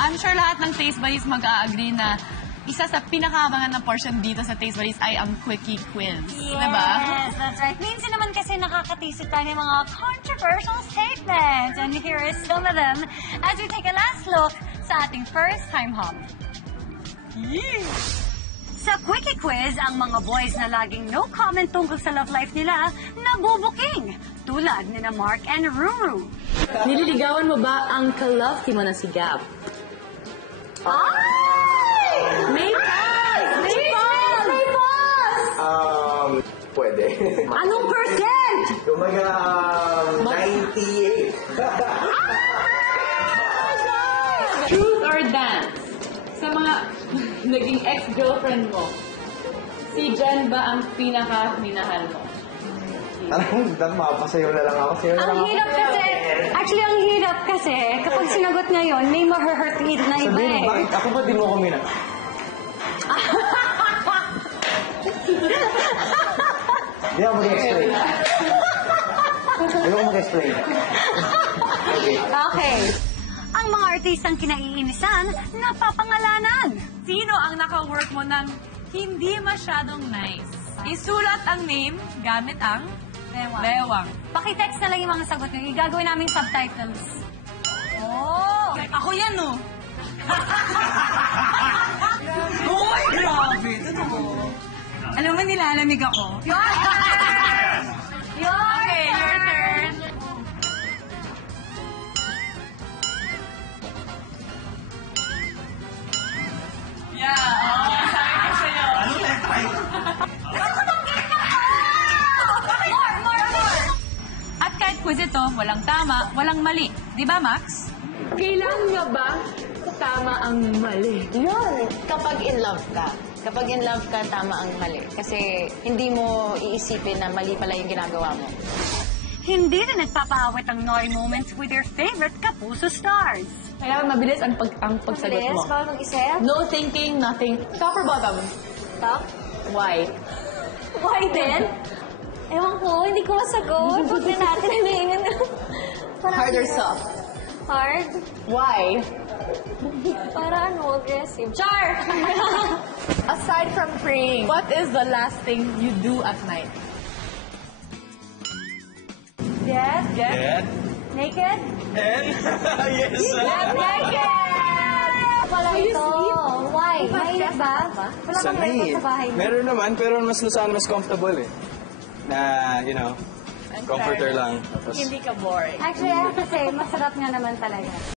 I'm sure lahat ng Taste Buddies mag-a-agree na isa sa pinakabangan na portion dito sa Taste Buddies ay ang Quickie Quiz. Yes, Diba? that's right. Minsan naman kasi nakakatisip tayo ng mga controversial statements. And here is some of them as we take a last look sa ating first time hop. Sa Quickie Quiz, ang mga boys na laging no comment tungkol sa love life nila, nabubuking. Tulad ni na Mark and Ruru. Nililigawan mo ba ang ka-lofty mo na si Gab? Ay! May pass! May pass! May pass! Pwede. Anong percent? Kumaga, 98. Truth or dance? Sa mga naging ex-girlfriend mo, si Jen ba ang pinaka-minahal mo? Parang mapasayo na lang ako. Sayo na lang Ang ako. hirap kasi, actually ang hirap kasi, kapag sinagot niya yun, may ma-hurt na iba Sabihin, eh. bakit ako ba din mo kumina? Hindi ako mag-explain. Hindi ako mag-explain. Okay. Okay. Ang mga artistang kinaiinisan, napapangalanan. Sino ang naka-work mo ng hindi masyadong nice? Isulat ang name gamit ang bewang. Pakitext na lang yung mga sagot nyo. Igagawin namin subtitles. Oh! Ako yan, no? Uy, grabe! Totoo. Alam mo, nilalamig ako. Your Okay, your turn. Yeah. Oh, sabi ko sa'yo. More! At kahit quiz ito, walang tama, walang mali. Di ba, Max? Kailangan nga ba tama ang mali? Yun, kapag in love ka. Kapag in love ka, tama ang mali. Kasi hindi mo iisipin na mali pala yung ginagawa mo. Hindi rin nagpapaawit ang Noy moments with your favorite Kapuso stars. Kailangan mabilis ang pagsagot mo. Bawal mag-isip? No thinking, nothing. Top or bottom? Top? Why? Why then? Ewan ko, hindi ko masagot. Huwag na natin hingin. Hard or soft? Hard? Why? Para ano, aggressive. Char! Aside from praying, what is the last thing you do at night? Yes? Get? Naked? And? Yes. Get naked! Wala ito. Why? Mainit ba? Wala kang aircon sa bahay mo. Meron naman, pero mas mas comfortable eh. Na, you know, comforter lang. Tapos, Hindi ka boring. Actually, I have to say, masarap nga naman talaga.